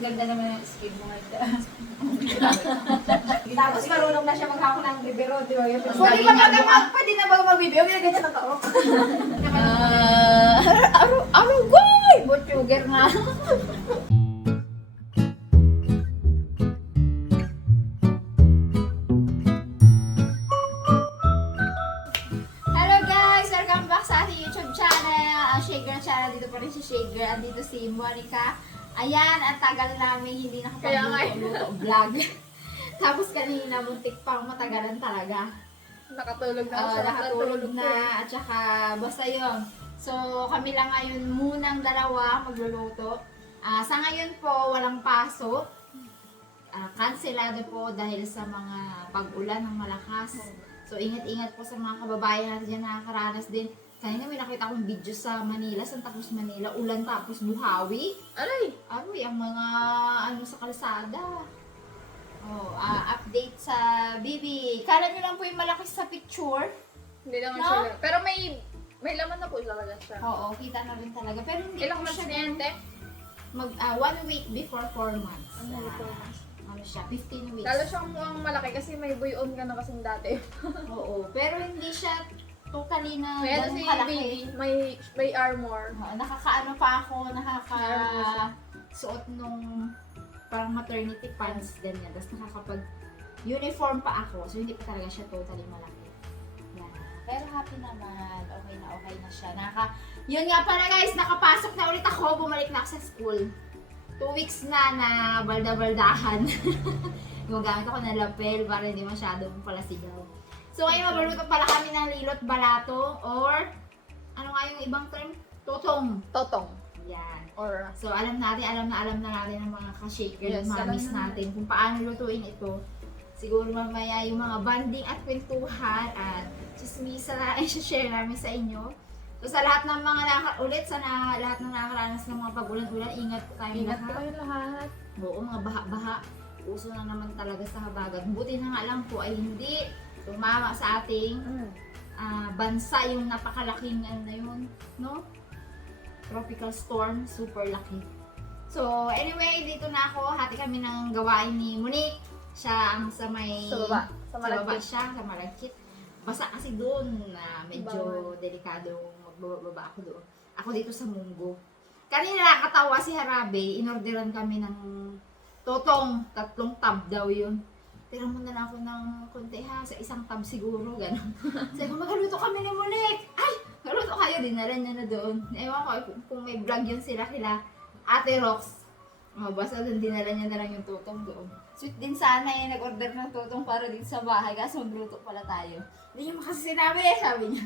Ang ganda naman ng skin mo like that. Tapos marunong na siya maghawak ng bibero, di ba? Pwede na ba magbibiro? Ginaganyan na tao. Arugoy! Butsuger nga. Hello guys! Welcome back sa ating YouTube channel. Shaker channel. Dito pa rin si Shaker. Andito si Monica. Ayan, ang tagal namin hindi nakapag-luto vlog. Tapos kanina, muntik pang matagalan talaga. Nakatulog na ako. Nakatulog na. At saka, basta yun. So, kami lang ngayon munang dalawa magluluto. Sa ngayon po, walang pasok. Kanselado po dahil sa mga pag-ulan ng malakas. So, ingat-ingat po sa mga kababayan natin dyan na nakakaranas din. Kanina may nakita akong video sa Manila, Santa Cruz, Manila. Ulan tapos buhawi. Aray! Aroy, ang mga ano sa kalsada. Update sa Bibi. Kala nyo lang po yung malaki sa picture. Hindi naman No? siya. Pero may laman na po talaga siya. Oo, kita na rin talaga. Pero hindi Ilang po months siya na yan, te? 1 week before 4 months. Ano ito? Ano siya, 15 weeks. Lalo siyang mukhang malaki kasi may buy-on ka na kasing dati. Oo, pero hindi siya totally na May ano ganun si kalaki. baby, may armor. Oo, nakakaano pa ako, nakakasuot nung parang maternity pants ganyan. Tapos nakakapag-uniform pa ako. So, hindi pa talaga siya totally malaki. Yan. Pero happy naman. Okay na siya. Yun nga pala guys, nakapasok na ulit ako. Bumalik na ako sa school. 2 weeks na balda-baldahan. Gumagamit ako ng lapel para hindi masyadong palasigaw. So ngayon magluluto pala kami ng lilot balato or ano nga yung ibang term? Totong. Totong. Yan. Or, So alam na natin ng mga ka-shaker Yes, mamis alam na. natin kung paano lutuin ito. Siguro mamaya yung mga banding at kwentuhan at chismisa na i-share namin sa inyo. So sa lahat ng mga lahat ng nakakaranas ng mga pag-ulan-ulan, ingat po tayo ingat po lahat. kayo lahat. Oo, mga baha-baha. Uso na naman talaga sa habagat. Buti na nga lang po ay hindi tumama sa ating bansa yung napakalaking ano na yun, no? Tropical storm, super laki. So, anyway, dito na ako. Hati kami ng gawain ni Monique. Siya ang sa may... Sa baba. Sa Sa baba malagkit. siya, sa malagkit. Basa kasi doon na medyo Bawal. delikado magbaba ako doon. Ako dito sa Munggo. Kanina nakakatawa si Harabe, inorderan kami ng totong, 3 tab daw yun. Tira mo na lang ako ng konti ha, sa isang tab siguro, gano'n. Sabi ko, maghaluto kami ni Monique! Ay! Haluto kayo, dinala niya na doon. Ewan ko kung may vlog yun sila Ate Rox. Basta doon, dinala niya na lang yung tutong doon. Sweet din sana eh, nag-order ng tutong para dito sa bahay, kaso magluto pala tayo. Hindi niyo kasi sinabi sabi niya.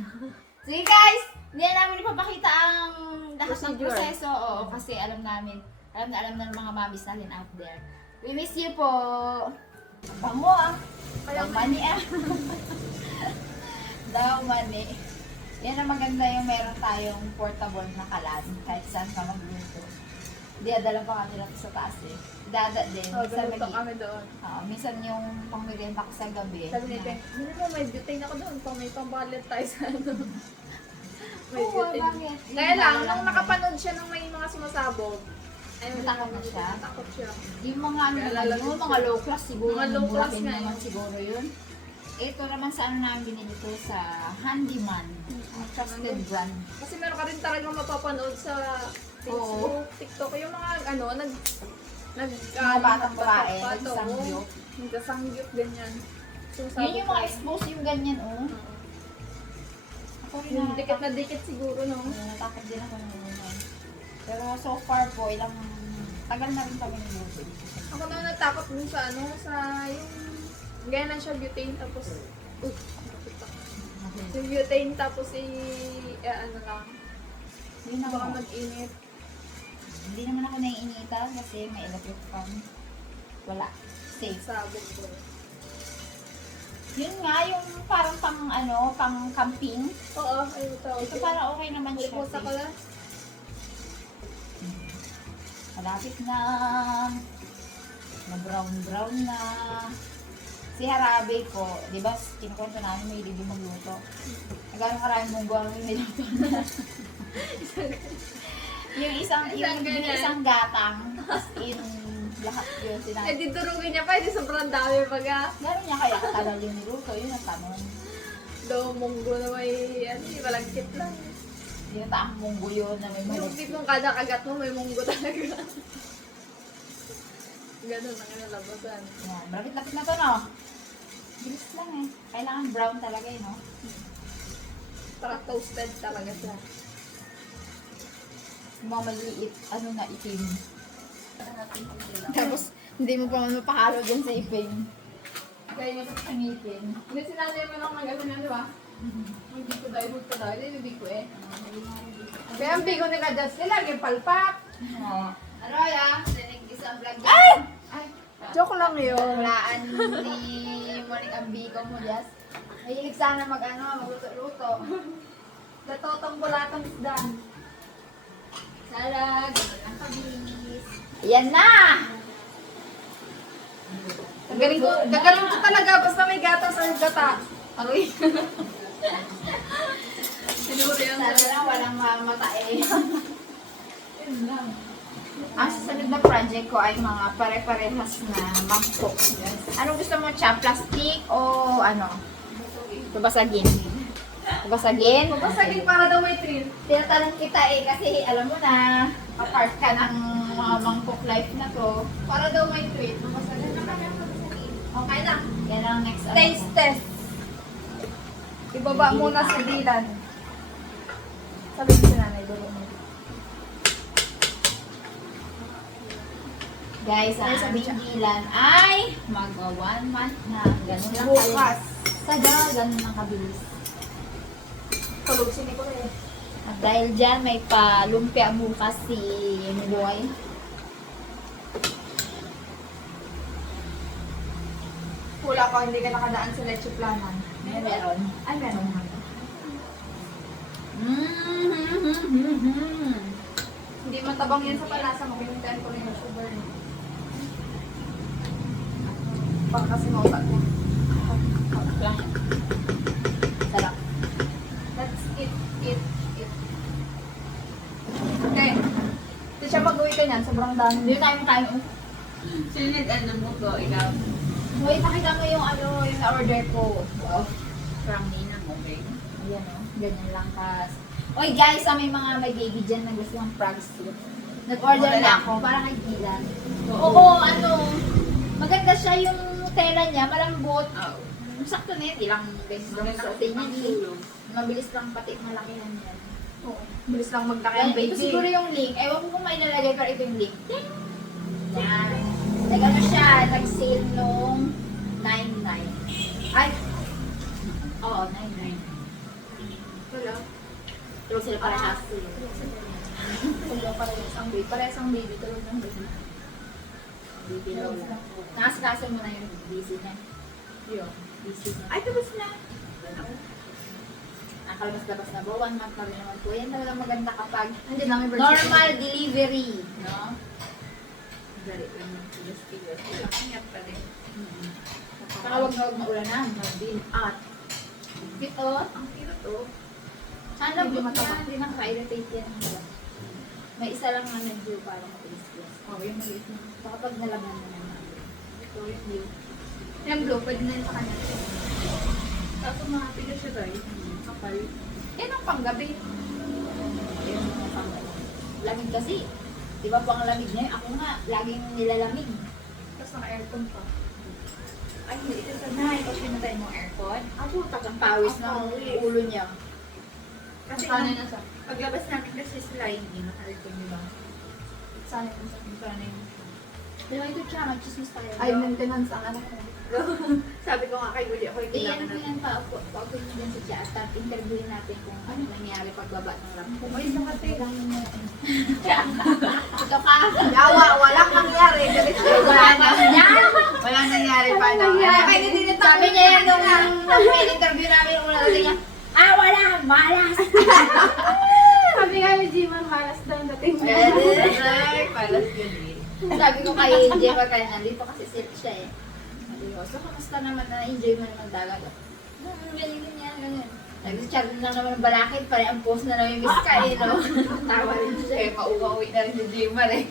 Sige guys, hindi na namin ipapakita ang lahat ng Procedure. proseso. Oo, kasi alam na ng mga mamis natin out there. We miss you po. Bango Kaya Daw mani Daw mani. Yan ang maganda yung meron tayong portable na kalan kahit saan ka magluto. Dinadala pa kami natin sa taas eh. Dada din. Minsan Luluto kami doon. minsan yung pangmerienda ko sa gabi. Sabi ni Pen, hindi mo may butane ako doon. Pang may pambalit tayo sa ano. May Oo, butane. bakit? Kaya lang, nung nakapanood siya nung may mga sumasabog, ayun, Natakot na siya? Natakot siya. Yung mga ano Kaya naman lalagyan yun, siya. mga low class siguro. Mga low class murahin nga naman yun. siguro yun. Ito naman sa ano namin binili to sa Handyman. Trusted brand. Kasi meron ka rin talagang mapapanood sa Facebook, TikTok, yung mga ano, Mga batang babae, nagsangyup. Nagsasangyup, ganyan. Yun yung mga expose yung ganyan, oh. Ako rin Yung dikit na dikit siguro, no? natakot din ako ng una. Pero so far po, tagal na rin kami nagluto dito. Ako naman natakot dun sa ano, sa yung, gaya lang siya butane, tapos, nakita ko. Yung butane, tapos ano lang, Yun na baka ako. mag-init. Hindi naman ako naiinitan kasi may electric fan. Wala. Safe. Sabog ko. Yun nga, yung parang pang camping. Oo, ayun ito. Ito parang okay naman siya. Pusa ko safe. lang. Malapit na. Na-brown na. Si Harabe ko, di ba, kinukwento namin may hindi magluto. Nagano maraming munggo ang niluto na. yung isang gatang, as in, Lahat yun Eh sinabi. di durugin niya pa, di sobrang dami baga. Gano'n niya kaya katagal yung niluto, yun ang tanong. Do munggo na may, ano, malagkit lang. Yung taang munggo yun na may Yung malag. tipong kada kagat mo, may munggo talaga. Ganun ang kinalabasan. Yan, malapit-lapit na to, no? Bilis lang eh. Kailangan brown talaga eh, no? Para toasted talaga siya. Yung mga maliit, ano na itim. Tapos, Hindi mo pa man mapahalo dyan sa ipin. Kaya yung sa ngipin. hindi sinanay mo lang nag-ano di ba? Hindi ko dahil, huwag ko dahil, hindi ko eh. Kaya ang bigo ni Kadas, lagi palpak. Ano ya? Rinig isang vlog yan. Ay, joke lang yun. Walaan ni Monique ang bigo mo, Jess. Mahilig sana magluto-luto. Datotong bulatang isdan. Sarag, ganun ang kabilis. Ayan na! Gagaling ko talaga basta may gata sa gata. Aroy. Sinuri ang Sana lang walang mamatay. Yun lang. Ang susunod na project ko ay mga pare-parehas na mangkok. Anong gusto mo, Cha? Plastic o ano? Babasagin. Babasagin? Babasagin para daw may thrill. Tinatanong kita eh kasi alam mo na apart ka ng mga mangkok life na to. Para daw may thrill. Babasagin na kami ang babasagin. Okay na. Yan ang next ano Taste ko. test. Ibaba muna sa dilan. Sabi ko si nanay, baba mo. Guys, ang Ay, sabi aming siya. dilan ay magwa 1 month na. Ganun lang Bukas. Tagal, ganun lang kabilis. Tulog si Nico eh. At dahil dyan, may palumpia bukas si Boy. Hula ko, hindi ka nakadaan sa leche planan. Meron. Ay, meron nga. Hindi matabang yan sa palasa mo. Pinintahan ko rin yung sugar niya. Baka kasi mautat mo. Sarap. Let's eat. Okay. Hindi siya mag-uwi ka niyan. Sobrang dami. Hindi tayo makain. Sinit ano mo ko, ikaw. Hoy, pakita mo yung ano, yung order ko. Wow. From Nina mo, okay? Ayan o, ganyan lang kas. Oy guys, may mga may baby dyan na gusto ng frog suit. Nag-order Wala na lang. ako para kay Dylan. Oo. Oo, ano, maganda siya yung tela niya, malambot. Oo. Sakto na yun, ilang beses lang Maganda suotin kasi niya. pangtulog. Mabilis lang pati malakihan yan. Oo. Bilis lang magtaki Kaya ang baby. ito siguro yung link. Ewan ko kung may nalagay pero ito yung link. Yan. Nag-ano siya, nag-sale nung 9.9. Ay! Oo, 9.9. Wala. Tulog sila parehas. Tulog parehas ang baby. Parehas ang baby. Tulog ng baby. Baby Lola. Nakasikaso mo na yung busy na. Yun. Busy na. Ay, tapos na. Nakalabas-labas na ba? 1 month na rin naman po. Yan talaga maganda kapag Hindi lang may birthday. normal delivery. No? Dali lang yung tigas-tigas. Ingat pa din. Saka huwag na huwag maulanan. Mabin. At ito, Ang cute to. sana Hindi hindi mataba. hindi nakaka-irritate yan. May isa lang na medyo parang matigas-tigas. Oh, yung maliit na. So kapag nalaman mo naman. Ito yung view. Yung blue, pwede na yun sa kanya. Kaso mga tigas siya tayo. Kapal. Yan ang panggabi. Ayun, mga pang- lamig kasi. Di ba pang lamig na yun? Ako nga, laging nilalamig. Tapos naka-aircon pa. Ay, hindi ito sa nahay. Kasi pinatay mo aircon. Ako, tagang pawis ng ulo niya. Kasi Sanay nung na siya. paglabas namin kasi sila, hindi naka-aircon nila. Sanay na siya. Sanay mo. Pero ito siya, mag-chismis tayo. Ay, maintenance ang anak ko. Sabi ko nga kay Willie, ako yung Iyan kailangan ko natin. yan, paupo mo din sa chat at interviewin natin kung ano nangyari pagbaba ng ramp. Umalis na kasi. Ito ka! Yawa, walang nangyari. Wala na yan! Walang nangyari pa na. Ay, hindi na Sabi niya yan nung may interview namin una natin niya, wala, malas! Sabi nga ni Jiman, malas daw ang dating niya. Ay, palas yun eh. Sabi ko kay Gemma kaya nandito kasi siya eh. Sabi ko, so kamusta naman na enjoy mo naman dagat? Ganyan. Nag-chat lang naman ng balakid, pare ang post na namin miss ka eh, no? Tawa rin siya. Eh, mauwi na rin si Jimar eh.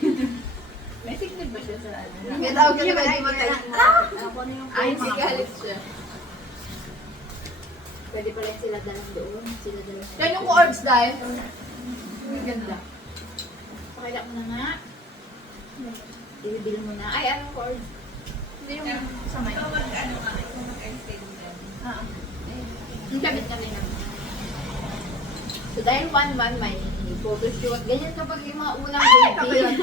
May signal ba siya sa ano? May tawag ka naman yung matay. Ako na yung Ay, si galit siya. Pwede pala yung sila dalang doon. Sila dalang. Yan yung chords dahil. Ang ganda. Pakita mo na nga. Ibibili mo na. Ay, anong chords? Hindi yung sa may. Ikaw mag-ano ka? Ikaw mag-extend dyan. Yung gamit kami na. So dahil 1-1 may photoshoot. Ganyan kapag yung mga unang baby.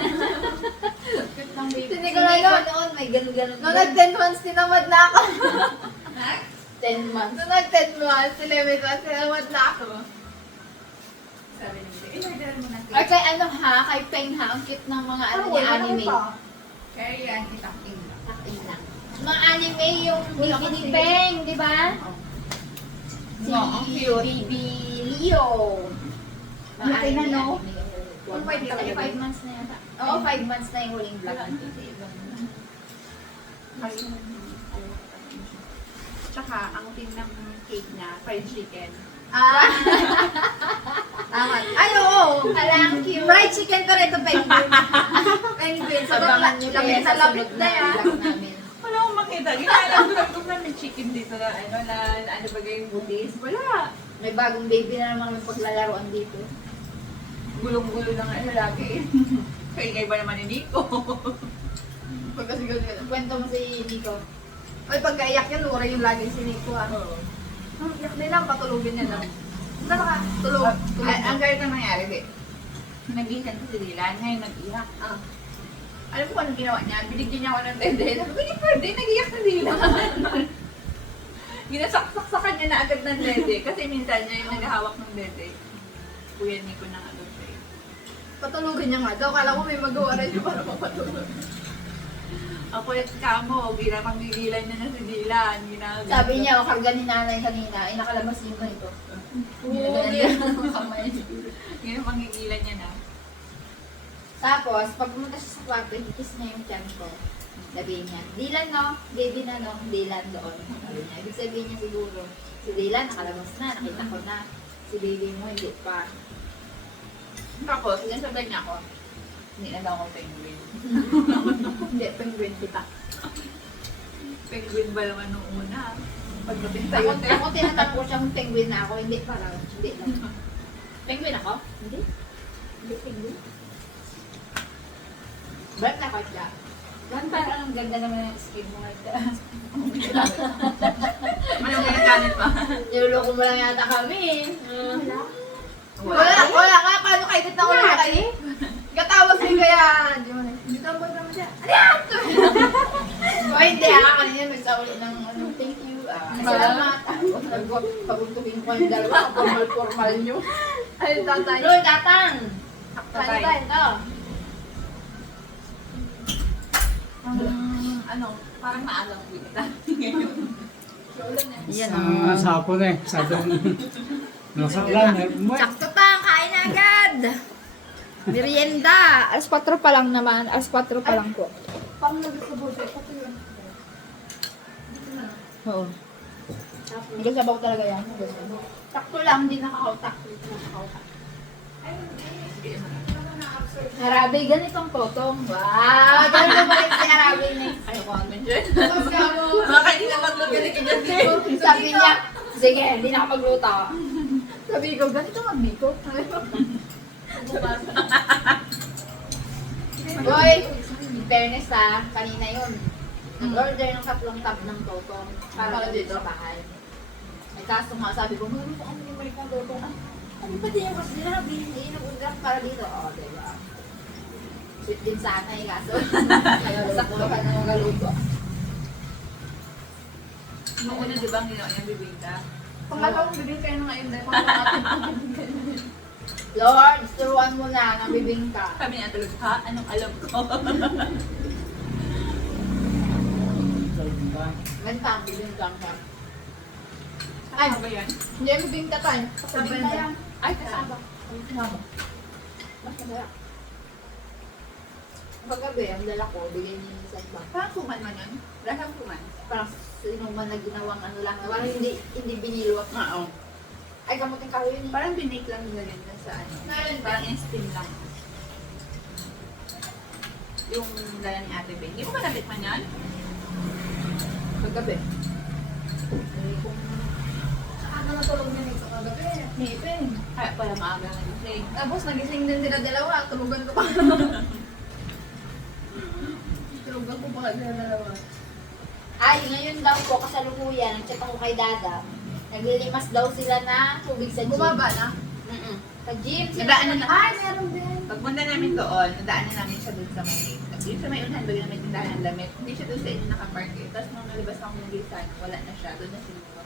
Cute ng baby. Hindi Hindi ko ko na noon, may ganun-ganun. Nung nag-10 months, tinamad na ako. 10 months. Nung nag-10 months, 11 months, tinamad na ako. Sabi ng bigay, order mo na Or kay ano ha, kay Peng ha, ang cute ng mga ano niya, anime. Kaya yan, itakting lang. Takin lang. Mga anime yung baby ni Peng, di ba? Si Oo, ang cute. Baby Leo. Mga Laki na, anime, no? anime. Ang pwede talaga. 5 months na yata. Oo, 5 months na yung huling vlog. Tsaka, ang team ng cake niya, fried chicken. Ah! Tama. Ay, oo! Alang cute. Fried chicken pa rin ito, penguin. Penguin. Abangan nyo Lapit kaya sa sa lapit sunod na na yan. vlog namin. Wala akong makita. Ginaalam ko na may chicken dito na ano na ano ba yung butis. Wala. May bagong baby na naman kami paglalaroan dito. Gulong-gulo lang ano lagi. Kaya ba naman ni Nico? Pagkasigaw nila. Kwento mo si Nico. Ay, pagkaiyak yan, lura yung laging si Nico. Oo. Ang iyak nila, patulugin niya lang. Basta tulog. Ang ganito ang nangyari, di. Nagisan ko si Dylan, ngayon nag-iyak. Alam mo kung anong ginawa niya? Binigyan niya ako ng dede. Sabi ko, hindi pwede, nag-iyak na Dylan. Ginasaksak niya na agad ng dede. Kasi minsan niya yung naghahawak ng dede. Kuya Nico ng ano siya eh. Patulugin niya nga daw. Kala ko may magawa rin siya para mapatulog. Ako yung kamo, panggigilan niya na si Dylan. Sabi niya, o karga ni nanay kanina, ay nakalabas yung ganito. Oo, Ang kamay. Yun ang panggigilan niya na. Tapos, pag pumunta siya sa kwarto, hikis niya yung tiyan ko. Sabi niya, Dylan no? Baby na no? Dylan doon. Sabi niya, ibig sabihin niya siguro, si Dylan nakalabas na, nakita ko na. Si baby mo, hindi pa. Tapos, sinasabi niya ako, hindi na daw ako penguin. Hindi, penguin kita. Penguin ba naman nung una? Pagdating Ako, tayo, ako tinatanong ko siyang penguin na ako, hindi parang, hindi lang. Penguin ako? Hindi. Hindi penguin. Ba't na ka siya? Ba't parang ang ganda naman ng skin mo like that? Anong ginagalit pa? Niloloko mo lang yata kami. Wala nga. Paano kayo dito na ulit kayo? Katawag siya kaya. Dito ang boy naman siya. O hindi kanina nagsauli ng ano, thank you. Salamat. Pagpuntukin ko yung dalawa, formal nyo. Ay, tatay. Lord, tatang! Tatay. Ito. Ano, parang maalam ko kita. Yan Sa hapon eh. Sabi nasa ulan eh. Sakto pa, kain na agad! Merienda! Alas 4 pa lang naman. Alas 4 pa lang po. Pang nag-sabot. Pati yun. Oo. Nagsasabaw talaga yan. Sakto lang, hindi nakakautak. Harabe, ganitong totong. Wow! Ganun mo balik si Harabe next. Ayaw ko naman dyan. Tapos ka mo. Baka hindi na maglugalit ka dyan. Sabi niya, sige, hindi na ako magluto. Sabi ko, ganito magbiko. Boy, in fairness ha, kanina yun. Nag-order ng 3 tab ng totong para dito sa bahay. Ay kaso nga, sabi ko, meron po kami may ng totong. Ano ba din yung mas sinabi? Hindi nag-order para dito. O, diba? Sweet din sana eh, kaso. Sakto ka na magaluto. Noong una, di ba, ang ginawa niya bibingka? Pangalawang bibig kayo ngayon dahil pangalawang Lord, turuan mo na ng bibingka. Sabi niya tulog, ha? Anong alam ko? Ganda ang bibingka siya. Ay, ba yan? Hindi yung bibig tayo. Sabi na yan. Ay, kasama. Mas masarap. Paggabi, ang dala ko, bigay ni Samba. Parang kuman man yun? Lasang kuman? Parang sinuman na ginawang ano lang. Parang hindi binilot. Oo. Ay, gamutin kayo yun eh. Parang binake lang nila rin sa ano. Meron ba? Parang in-steam lang. Yung dala ni Ate Ben. Hindi mo ba natikman yan? Paggabi. Ano natulog niya nito kagabi? Ngipin. Kaya pala maaga na gising. Tapos nagising din sila dalawa. Tulugan ko pa. Tulugan ko pa sila dalawa. Ay, ngayon daw po, kasalukuyan, nag-chat ako kay Dada. Naglilimas daw sila na tubig sa gym. Bumaba na. Mm-mm. Sa gym sila. Nadaanan na. Ay, meron din. Pagpunta namin doon, nadaanan namin siya doon sa may, yung sa may unahan, bagay na may tindahan ng damit. Hindi siya doon sa inyo nakapark eh. Tapos nung nalabas ako ng gisan, wala na siya. Doon na sinuha.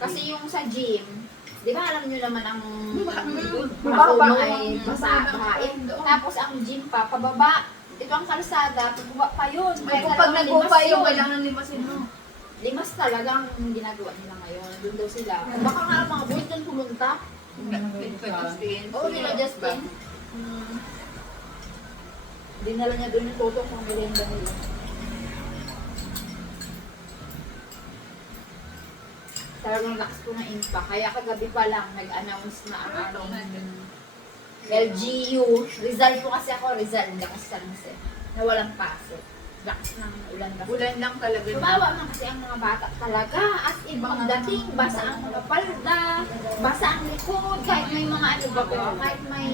Kasi yung sa gym, di ba alam nyo naman ang Baba. bakulong ay basahin. Tapos ang gym pa, pababa. Ito ang kalsada, pababa pa yun. Ay, kung Kaya pag talagang nag-upa limas yung yun. kailangan limasin mo. Limas talagang ginagawa nila ngayon. Doon daw sila. Baka nga mga boys doon pumunta. Oo, nila Justin. Dinala niya doon yung toto ng merienda nila. Talagang lakas ko na impact. Kaya kagabi pa lang, nag-announce na ang aming LGU. Rizal po kasi ako, Rizal. Hindi ako sa San Jose. Na walang pasok. Lakas ng ulan kasi. Ulan lang talaga. Tumawa man kasi ang mga bata talaga. As in, pagdating, basa ang mga palda, basa ang likod, kahit may mga ano ba po, kahit may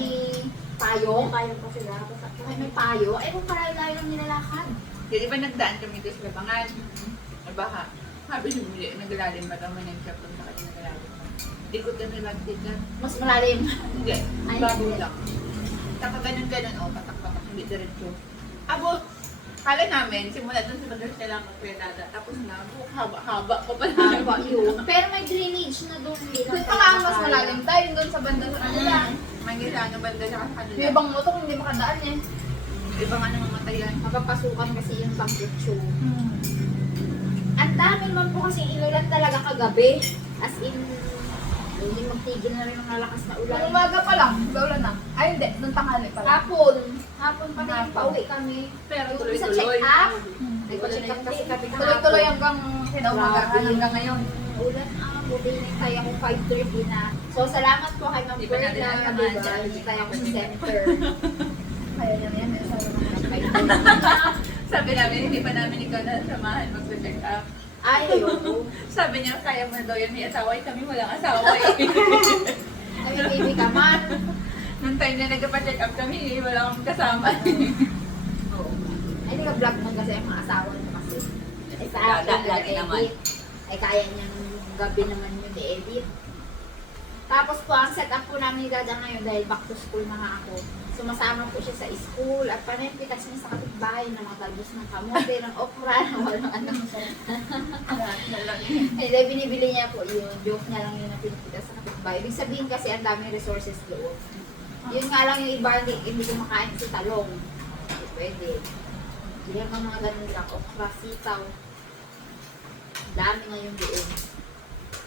payo. Payo pa sila. Kahit may payo, ay kung parayo-layo lang nilalakad. Di ba nagdaan kami doon sa Labangan? Baka, sabi niyo, hindi, naglalim ba kami nag-shop sa kanya naglalim? Hindi ko doon nilagtigan. Mas malalim. Hindi, Ay, bago hindi. lang. Taka ganun-ganun, oh, patak-patak, hindi diretso. Abo, kala namin, simula doon sa madrasa lang magpredada, tapos na, haba pa pala. Haba yun. Pero may drainage na doon. Hindi lang Doon pa nga ang mas malalim tayo doon sa banda sa kanila. May gisano banda siya sa kanila. Yung ibang motor hindi makadaan eh. Yung iba nga namamatayan. Magpapasukan kasi yung pag-tube. Ang dami naman po kasi inulan talaga kagabi. As in, hindi magtigil na rin ang malakas na ulan. Nung umaga pa lang, ulan na. Ay hindi, nung tanghali pa lang. Hapon pa na yung pauwi kami. Pero Yung tuloy-tuloy. sa check-up, nagpa-check up kasi kami Tuloy-tuloy hanggang kinaumagaan hanggang ngayon. Ulan buti tayo ako 5:30 na. So, salamat po kay Ma'am Di pa natin Perla, alam, diba? dyan. Hindi tayo ako sa center. Kaya niya na yan, may asawa na. 5:30. Sabi namin, hindi pa namin ikaw na samahan magsa-check up. Ay, ayoko. Sabi niya, kaya mo na daw yan, may asawa. Kami walang asawa eh. Ay, baby ka man. Nung time na nagpa-check up kami, wala akong kasama. Oo. Ay, nag-vlog mo kasi ang mga asawa niyo kasi. Ay, sa akin, Lagi naman. nag-edit. Ay, kaya niyang gabi naman yung i-edit. Tapos po, ang setup po namin ni Dada ngayon dahil back to school na nga ako. Sumasama po siya sa school at panimpitas niya sa kapitbahay ng mga talbos ng kamote, ng okra, ng walang ano. Ay, dahil binibili niya po yun. Joke niya lang yun na pinipitas sa kapitbahay. Ibig sabihin kasi ang daming resources doon. Yun nga lang yung iba, hindi kumakain kasi talong. Hindi pwede. Hindi ka mga ganun lang. Okra, sitaw. Dami ngayon doon.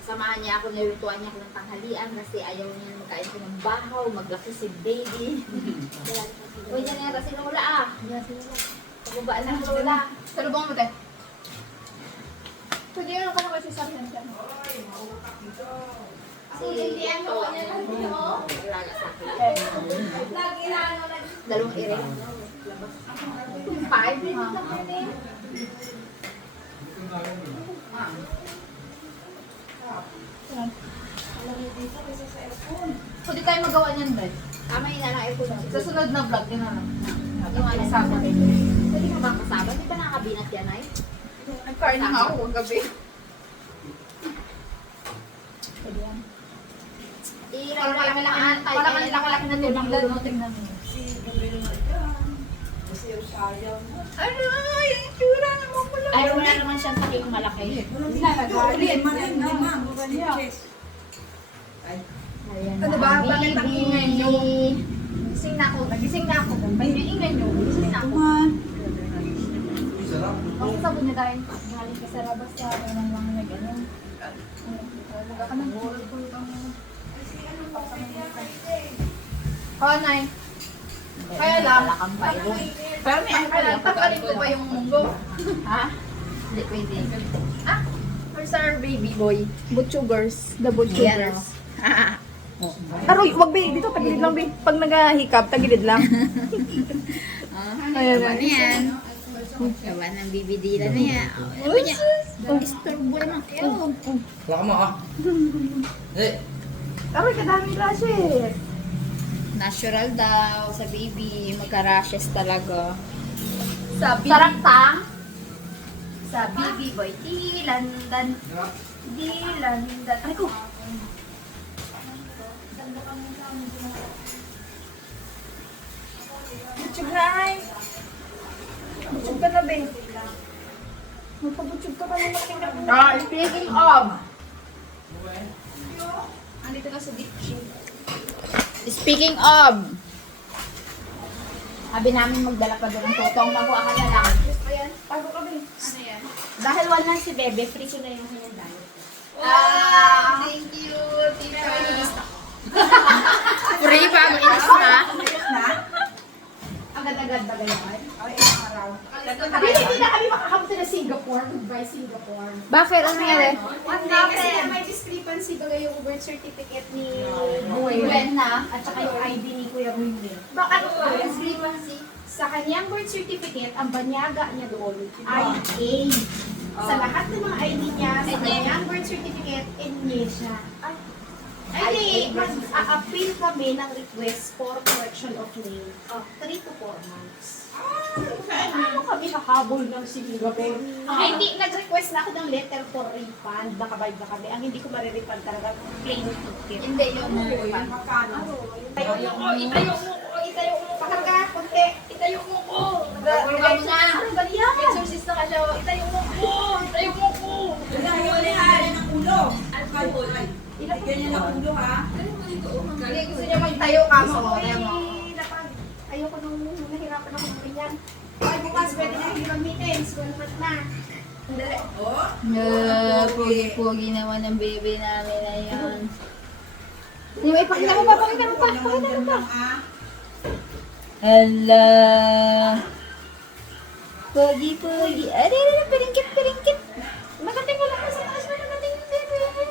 Samahan niya ako, nilutuan niya ako ng tanghalian kasi ayaw niya magkain ko ng bahaw, maglaki si baby. Uy, yan yata si Lola ah. Pagubaan ng Lola. Salubong mo tayo. Pwede yun ka na kasi sa akin dyan. Si ano niya lang dito. Wala sa akin. Dalawang ere. Five minutes lang yun eh. Pwede tayo magawa niyan, Beth. Tama yun na lang iPhone. Sa sunod na vlog, yun na lang. Yung ano Kasama. Pwede ka bang kasama? Di ba nakabinat yan ay? Nag-car na nga ako gabi. Pwede yan. Ilagay mo lang antay. Parang ang laki-laki na tiniglan, no? Tingnan mo. Ano? Yung itsura naman ko lang. Ay, wala naman siyang taking malaki. Ayan Ano na, ba? Bakit ang baby. ingay niyo? Gising na ako. Nagising na ako. Bakit yung ingay niyo? Gising na ako. Ang sabon niya dahil galing ka sa labas sa ng mga nag-ano. Talaga ka ng oras ko itong... Oh, Nay. Kaya lang. Malakang bayo. Pero may Kaya lang, tanggalin ko ba yung munggo? Ha? Hindi pwede. Ah, where's our baby boy? Butchugers. The Butchugers. Aroy, wag be. Dito, tagilid lang be. Pag nag-hikap, tagilid lang. Ayan na yan. Gawa ng bibidila na yan. Ano niya? Isturbo naman. Wala ka mo ah. Eh, Kami kadami rashes. Natural daw sa baby. Magka-rashes talaga. Sabi. Sarap tang. Sa baby boy. Dilandan. Dilandan. Ay ko. Butchug na ay. Butchug ka na, Ben. Magpabutchug ka pa ng malaking gabi. Speaking of. Andito ka sa beach. Speaking of. Sabi namin magdala pa doon ng totong makuha ka na lang. Ayan, tago ka, Ben. Ano yan? Dahil wala si Bebe, free ko na yung kanyang diet. Thank you, tita. Free pa, mainis na. Agad-agad ba ganyan? Ay, isang araw. Sabi, hindi na kami makakapunta na Singapore. Goodbye, Singapore. Bakit? Ano nangyari? One day, kasi nga may discrepancy ba yung birth certificate ni Gwen na. at saka yung ID ni Kuya Rudy. Baka ano ba? Discrepancy. Sa kanyang birth certificate, ang banyaga niya doon ay A. Sa lahat ng mga ID niya, sa kanyang birth certificate, N siya. Ay, mag-a-appeal kami ng request for correction of name of 3 to 4 months. Ano kami nakahabol ng Singapore? Hindi, nag-request na ako ng letter for refund. Nakabayad na kami. Ang hindi ko marirefund talaga, plain ticket. Hindi, yung magkano? Itayo mo ko. Pakarga, konti. Itayo mo ko. Wala mo na. Ano ba yan? Exorcist na ka siya. Itayo mo ko. Itayo mo ko. Ilan pa Ganyan ang ulo, ha? Hindi, gusto niya magtayo ka mo. Kaya mo. Ayoko nung nahirapan ako ng ganyan. Okay, bukas pwede na hindi mag-meetings. 1 month na. Dali. Pogi-pogi naman ang baby namin na yan. Anyway, pakita mo pa. Hala. Pogi-pogi. Ay, piringkit. Magating wala ka sa taas na nagating yung bebe.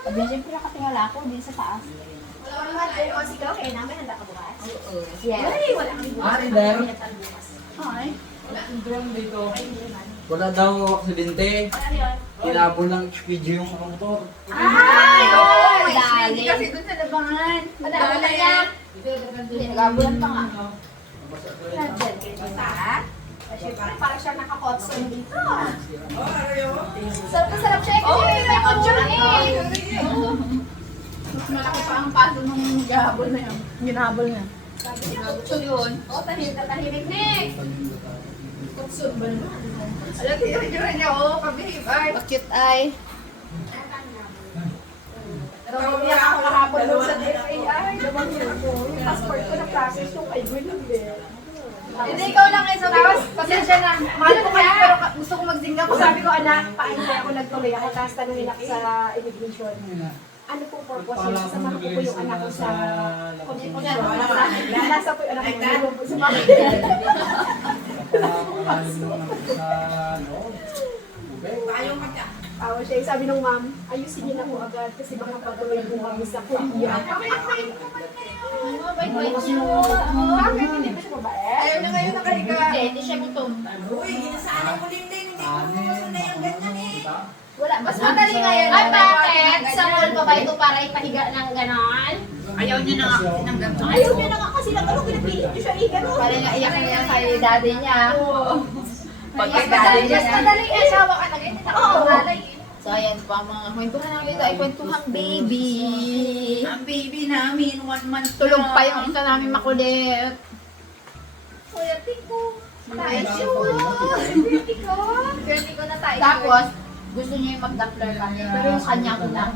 Sabi niya, siyempre nakatingala ako din sa taas. Wala ka naman. Ay, o sigaw, kaya namin handa ka bukas. Yes. Ay, wala kami bukas. Ari, there. Pinatan bukas. Ay. Ay, hindi naman. wala daw aksidente. Ano yun? Tinapon ng video yung motor. Ay, Oo, Dali. hindi kasi dun sa labangan. Madami na yan. Nagabulan pa nga. Nandyan kayo dito. Siyempre, parang siya nakakotson dito. Sarap na sarap siya. Oo, Kasi may kotson eh. Mas malaki pa ang paso nung gahabol na yun. Ginabol na. Sabi niya, Gusto yun. tahimik na eh. Kotson ba naman? Alam niyo yun niya, oh, kabihib. Ay, Cute ay. Pero umiyak ako kahapon doon sa DFA. Ay, naman ako. Yung passport ko na-process yung kay Gwen lang din. hindi, ikaw lang eh. Sabi ko, pasensya na. Mahal ko kayo, pero gusto ko mag-Singapore. Sabi ko, anak, paano ako nagtuloy ako. Tapos tanongin ako sa immigration. Ano pong purpose yun? Sasama ko po yung anak ko sa constitution. Nasa po yung anak ko sa mga. Tawa siya. Sabi ng ma'am, ayusin niyo na po agad kasi baka patuloy po kami sa Korea. Bakit? Hindi ba siya babae? Ayaw na ngayon nakahiga. Hindi siya gutom. Wala. Mas madali ngayon. Ay, bakit? Sa mall pa ba ito para ipahiga ng ganon? Ayaw niya na nga kasi ng ganito. Ayaw niya na nga kasi ng ano, pinapilit niyo siya ganon. Pala naiyak niya kay daddy niya. Pag kay daddy niya. Mas madali eh, sawa ka na ganyan. Nakakagalay eh. So ayan po ang mga kwentuhan namin ito ay kwentuhang baby. Ang baby namin, 1 month Tulog pa yung isa namin makulit. Kuya Tiko. Nice. Kuya Tiko. Girlie ko na tayo. Tapos, gusto niya yung mag-doppler kami. Pero yung kanya ko lang.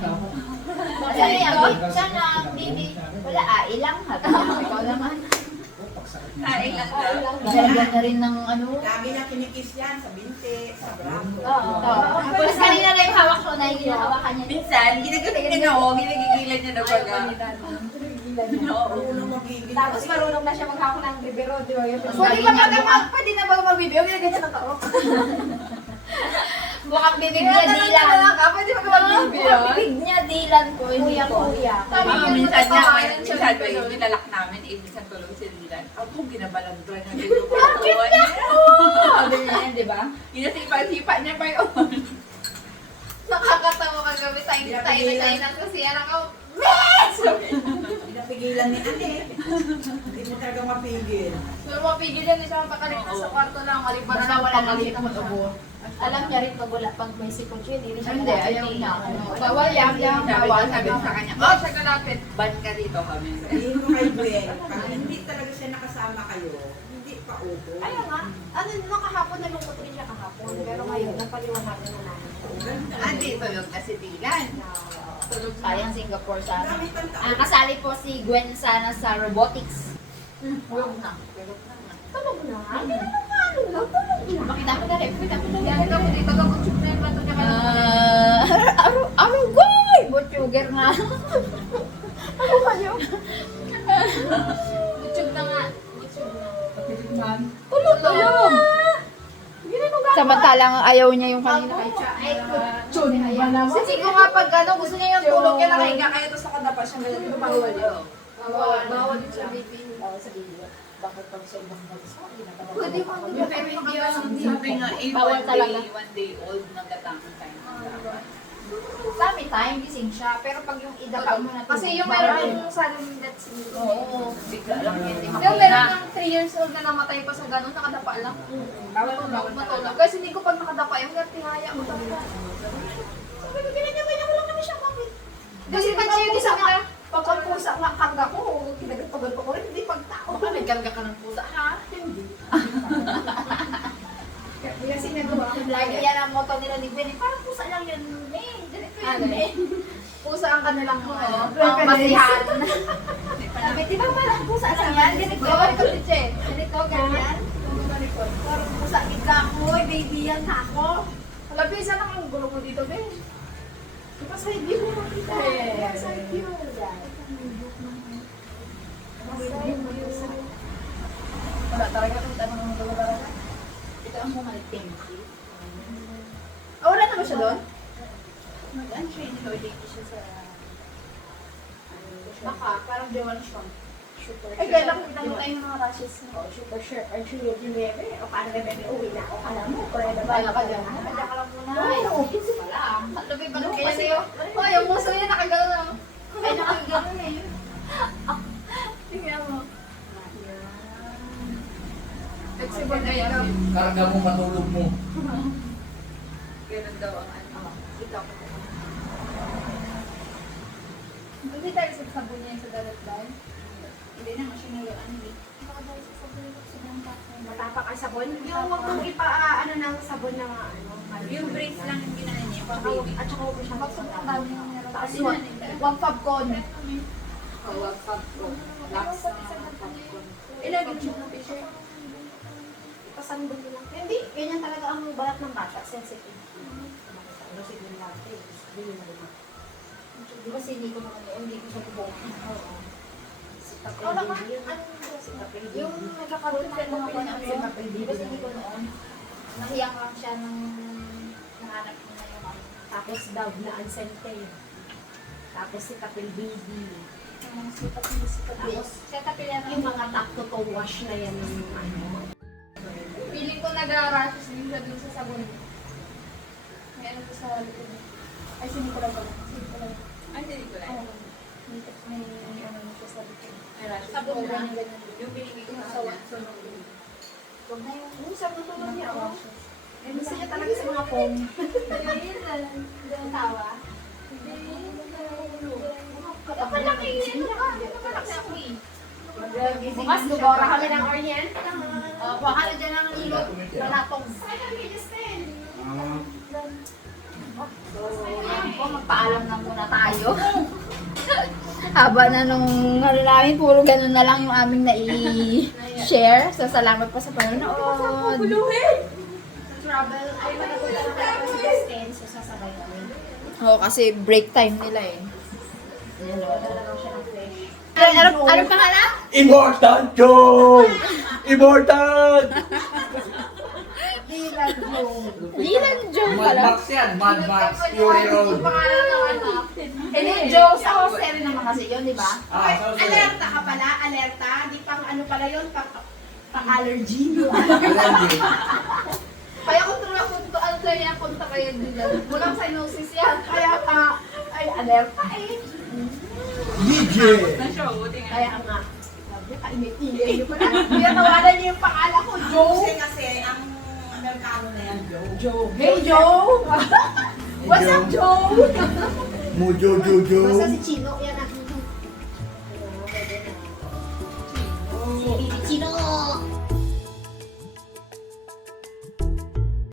Sana yan, sana, baby. Wala, ilang ha. Ikaw naman. Kain lang Nalagyan na rin ng ano. Lagi na kinikis yan sa binti, sa braso. Tapos kanina na yung hawak ko na yung hinahawakan niya. Minsan, ginagaling niya na ako, ginagigilan niya na baga. Marunong magiging. Tapos marunong na siya maghawak ng bibero, di ba? Pwede ba Pwede na ba mag-video? Ginaganyan na tao. Mukhang bibig niya dilan. Pwede ba naman Bibig niya dilan ko. Hindi ko. Kuya. Minsan niya, minsan ba yung nilalak namin, minsan tulog si Dylan. Ako, ginabalagdra niya dito. Bakit na? Sabi niya yan, di ba? Inasipa-sipa niya pa yun. Nakakatawa kagabi tayo na sa siya ako. Hindi napigilan ni Ate. Hindi mo talaga mapigil. Pero mapigil yan siya mapakaligtas sa kwarto lang. Maliban na wala nakita mo ubo. Alam niya rin pag wala pag may sikot yun, hindi siya Hindi, ayaw niya. Bawal yan. Sabi sa kanya, oh, siya kalapit. Ban ka dito kami. Sabihin mo kay Gwen, pag hindi talaga siya nakasama kayo, hindi pa upo. Kaya nga, ano nung kahapon nalungkot rin siya kahapon. Pero ngayon, napaliwanagan na namin. Andi, tulog na si Dylan. Tulog sayang Singapore sa amin. Dami pang tao. Kasali po si Gwen sana sa robotics. Tulog na. Tulog na. Hindi na ano lang, tulog na. Makita mo na rin. Makita mo na rin. Yan ako dito, kabutsog na yung bato niya. Arugoy! Butsuger nga. Ano kayo? Butsug na nga. Butsug na. Tulog na. Samantalang ayaw niya yung kanina kay Cha. Ay, Chun, Kasi ko nga pag ano, gusto niya yung tulog niya nakahiga. Kaya to sa kadapa siya, ganyan ko bawal yun. Bawal din sa baby. Bawal sa video. Bakit pag sa ibang bansa, hindi na pala Pwede mo nakakapagod. pero hindi yan. Sabi nga, Bawal talaga. one day old nagkatamang tayo. Sa amin time, gising siya. Pero pag yung idapa mo na Kasi yung meron yung sudden death Oo, bigla lang yun. Yung meron yung 3 years old na namatay pa sa ganun, nakadapa lang. Bawal Matulog. Kasi hindi ko pag nakadapa yung tihaya ko talaga. Sabi ko, ginagawa ko lang naman siya, bakit? Kasi pag siya yung isa ka, Pag ang pusa nga karga ko, kinagagpagal ko rin, hindi pag tao. Baka nagkarga ka ng pusa, ha? Hindi. Kaya sinagawa ko Lagi yan ang motto nila ni Gwen. Parang pusa lang yun, eh. Ganito yun, eh. pusa ang kanilang Ang masihan. Sabi, di ba malang pusa lang yan? Ganito, ganito, ganyan. Parang pusa, gitla ko, baby yan na ako. Labi, sana ang gulo mo dito, Ben. Di ba side view mo makita? Eh. Side view. Wala talaga kung tanong ng talaga. Ito ang humaliting. Oh, wala na ba siya doon? Mag-untrain loading siya sa... Baka, parang dewan siya. Super Ay, kaya lang kita mo tayong mga rashes mo. Oh, super sure. Or sure yung bebe. O paano na bebe? Uwi na ako. Alam mo, kaya na ba? Kaya ka dyan. Kaya ka lang muna. Oo. Wala. Labi ba Ano kaya kasi sa'yo? oh, yung muso niya nakagalaw. Ay, nakaganon eh. Tingnan mo. Flexible na ikaw. Karga mo, matulog mo. Ganun daw ang ano. Ito ako. Hindi tayo sa sabon niya sa dalat dahil. Hindi na, masinuluan eh. Matapak ang sabon. Yung huwag mong ano ng sabon na ano. Yung brace lang yung ginana niya, pang At baby. saka huwag mo siyang Magsabon ang dami ng meron. Tapos Kasi wag fabcon. Kawag pag ko. Lax na popcorn. Ilagay mo siya ng t-shirt. Pasandog mo lang. Hindi, ganyan talaga ang balat ng bata. Sensitive. Ano si Gwen natin? Di ba hindi ko naman yun? Hindi ko siya bubong. Oo. Si Papel Wala ka? Baby. Ano Si Papel Yung Baby. nagkakaroon ng mga Si pinag Papel Baby. Di ba hindi ko noon? Nahiyang lang siya ng nanganak niya na yung ano. Tapos Dove na Ansente. Tapos si Papel Baby. Tapos Siya kapila ng yung mga top to wash na yan yung ano. feeling ko nag-rashes din siya dun sa sabon. May ano sa likod. Ay, sini ko lang pala. Sini ko lang. Ay, hindi ko lang. Oo. May ano na siya sa likod. Ay, rashes. Sabon na ganyan ganyan. Yung binigay ko Sa sa kanya. Watson. Huwag na yung Sabi ko lang niya, oh. Rashes. Gusto niya talaga sa mga foam. Tawa. Kapalaki yun. Nakalaki ako eh. Bukas, gugora kami ng orient. kuha ka na dyan ng ilot. Balatong. Magpaalam na muna tayo. Haba na nung ano namin, puro ganun na lang yung aming nai-share. So, salamat po sa panonood. Travel, ay manapunta na tayo sa distance. So, sasabay kami. Oo, kasi break time nila eh. Dala lang siya ng fresh. Anong pangalan? Important, Joe! Important! Dylan Joe. Dylan Joe Mad pala. Max yan, Mad Max, Fury Road. Yung pangalan ng anak. Hindi, Joe sa Jose rin naman kasi yun, di ba? Okay, so, alerta ka pala, alerta. Di pang ano pala yun, pang allergy. Allergy. Kaya kung tulad kung ano tayo yan, punta kayo Dylan. Walang cyanosis yan. Kaya ka, ay, alerta eh. DJ. Na show, buti nga. Kaya nga. Sabi, kainit-init niyo pala. Pinatawanan niyo yung pangalan ko, Joe. Kasi ang Amerikano na yan, Joe. Joe. Hey, Joe! What's up, Joe? Mojo Jojo. Basta si Chino, yan